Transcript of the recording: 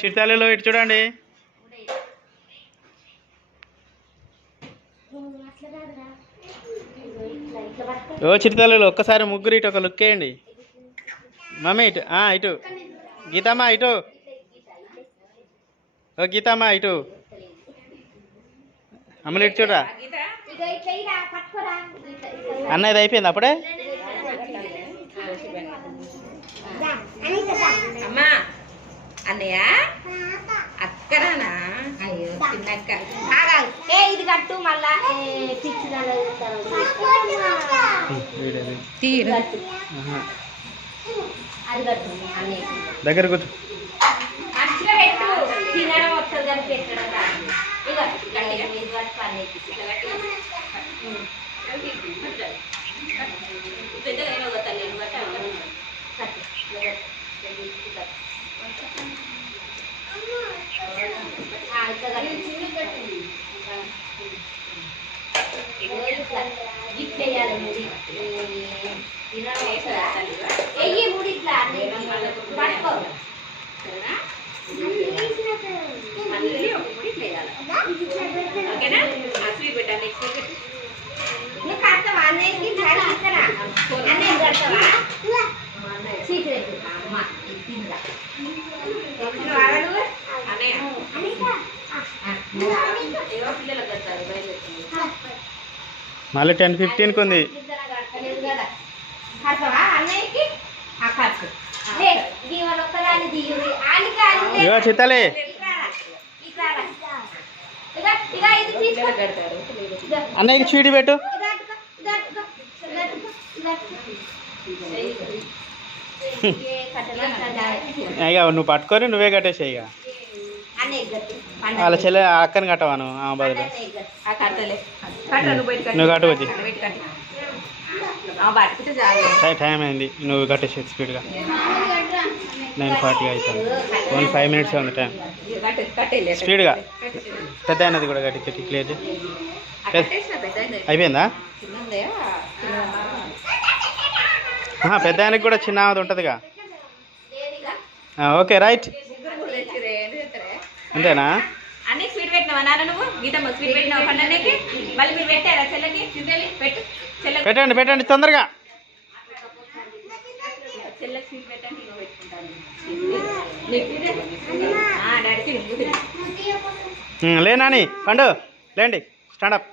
చిట్టాలలో ఇటు చూడండి. ఓ చిట్టాలలో ఒక్కసారి ముగ్గురు ఇటు ఒక లుక్ వేయండి. మమ్మీ ఇటు ఇటు గీతమ్మ ఇటు. ఓ గీతమ్మ ఇటు. అమ్మలు ఇటు చూడరా. అన్న ఇది అయిపోయింది అప్పుడే. అమ్మా అన్నయ్య అక్కడనా? అయ్యో చిన్నక్క ఇది కట్టు మళ్ళా దగ్గర కూర్చో. మంచిగా పెట్టు, తినడం వస్తుంది కానీ పెట్టడం రాదు. ఇట్లా ముడి వెయ్యి ముడి ఇట్లా పట్టుకో. నువ్వు కడతావా అన్నయ్యకి? అన్నయ్య కడతావా? సీక్రెట్ అమ్మ తిందా పిల్లలకు కడతారు మళ్ళీ 10:15 ఉంది. కడతావా అన్నయ్యకి? కట్టు ఒక్కదాన్ని దిగు. ఇగో చిత్తలే అన్నయ్యకి చీటి పెట్టు. ఇక నువ్వు పట్టుకొని నువ్వే కట్టేసాయి. ఇక వాళ్ళ చెల్లె అక్కని కట్టవాను బదులు నువ్వు కట్టవచ్చు. టైం అయింది, నువ్వు కట్టేసి స్పీడ్గా. 9:40 అవుతుంది. ఓన్లీ 5 minutes ఉంది టైం. స్పీడ్గా పెద్ద అయినది కూడా కట్టించు. క్లియర్ అయిపోయిందా? పెద్ద ఆయనకి కూడా చిన్న ఆమెది ఉంటుందిగా. Okay right. అంతేనా? అన్నీ స్వీట్ పెట్టినావా నాన్న నువ్వు? గీతమ్మ స్వీట్ పెట్టినావా పండకి? మళ్ళీ మీరు పెట్టారా చెల్లకి? పెట్టు పెట్టండి పెట్టండి తొందరగా. చెల్లకి స్వీట్ పెట్టండి. లే నాని పండు లేండి. స్టాండప్.